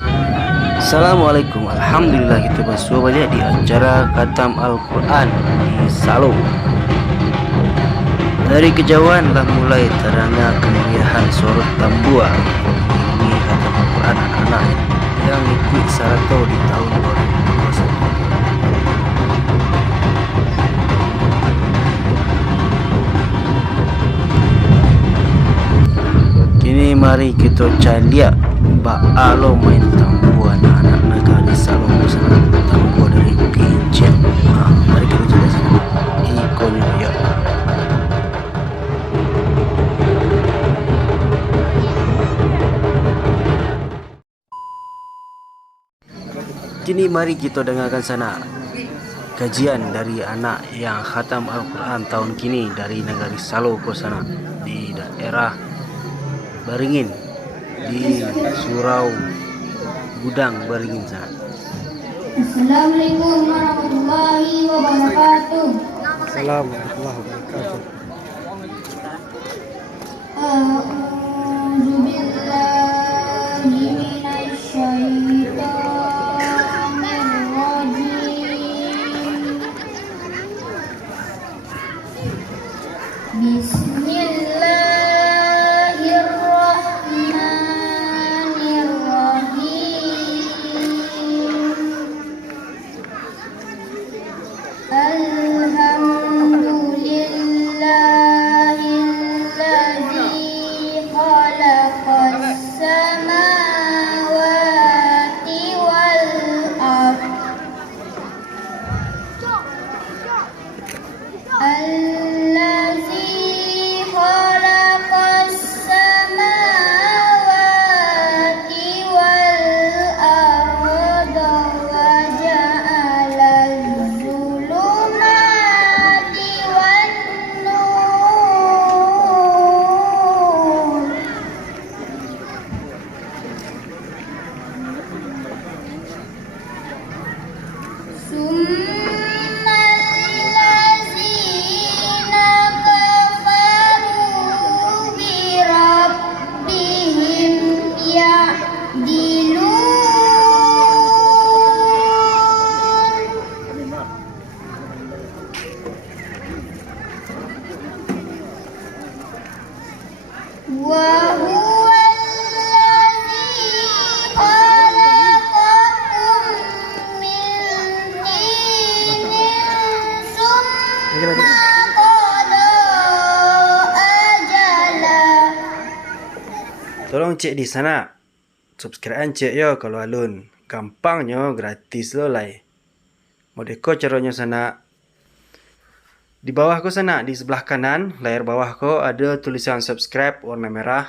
Assalamualaikum, Alhamdulillah kita bersuara balik di acara Khatam Al-Quran di Salo. Dari kejauhan lah mulai terangnya kemeriahan sorot tambua ini Khatam Al-Quran anak-anak yang ikut Sarato di tahun 2021. Kini mari kita caliak Alo main tambua anak-anak negara Salo sana tambua dari Pincin. Mari kita coba sana ikonnya ya. Kini mari kita dengarkan sana kajian dari anak yang khatam Al-Quran tahun kini dari negara Salo ke sana di daerah Beringin di Surau Gudang Beringin sana. Assalamualaikum warahmatullahi wabarakatuh. Assalamualaikum warahmatullahi wabarakatuh. A'udzu billahi minasy syaithanir rajim. Tolong cek di sana. Subscribe cek yo kalau alun. Gampangnya gratis lo lai. Modeko caranya sana. Di bawah ko sana di sebelah kanan layar bawah ko ada tulisan subscribe warna merah.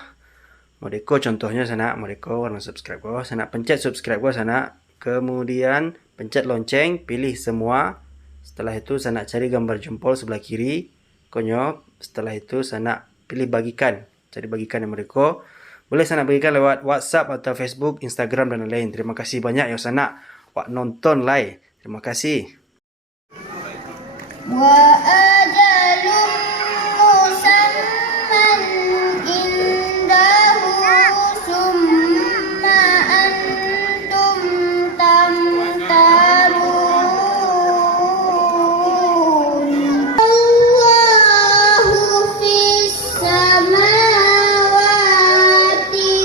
Modeko contohnya sana, modeko warna subscribe ko sana, pencet subscribe ko sana. Kemudian pencet lonceng, pilih semua. Setelah itu sana cari gambar jempol sebelah kiri. Konyo setelah itu sana pilih bagikan. Cari bagikan yang modeko. Boleh sana bagikan lewat WhatsApp atau Facebook, Instagram dan lain-lain. Terima kasih banyak yang sana wak nonton lai. Terima kasih. Wa ajalum musamman indahu summa antum tamtarun. Allahu fis samawati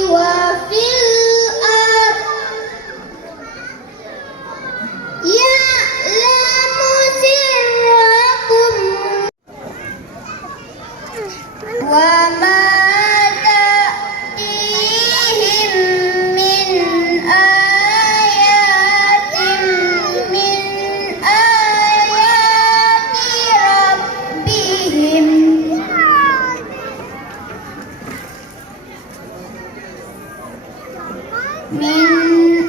wa fil ard. Ya'lamu sirrakum wa ma ta'tihim min ayatin min ayati rabbihim min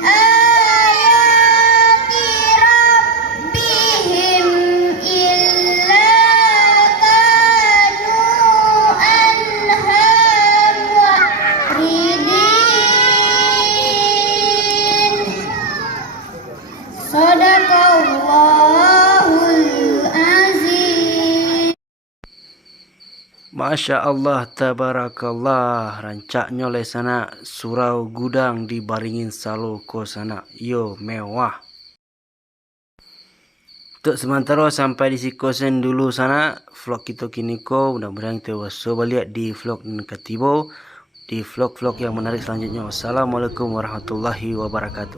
ayati rabbihim illa kanu anha mu'ridin. Sadaqallahul azim. Masya Allah, tabarakallah. Rancaknya oleh sana surau gudang dibaringin salo ko sana. Yo, mewah. Untuk sementara sampai di sikosen dulu sana vlog kita kini ko. Mudah-mudahan kita waso balik di vlog ketibo. Di vlog-vlog yang menarik selanjutnya. Wassalamualaikum warahmatullahi wabarakatuh.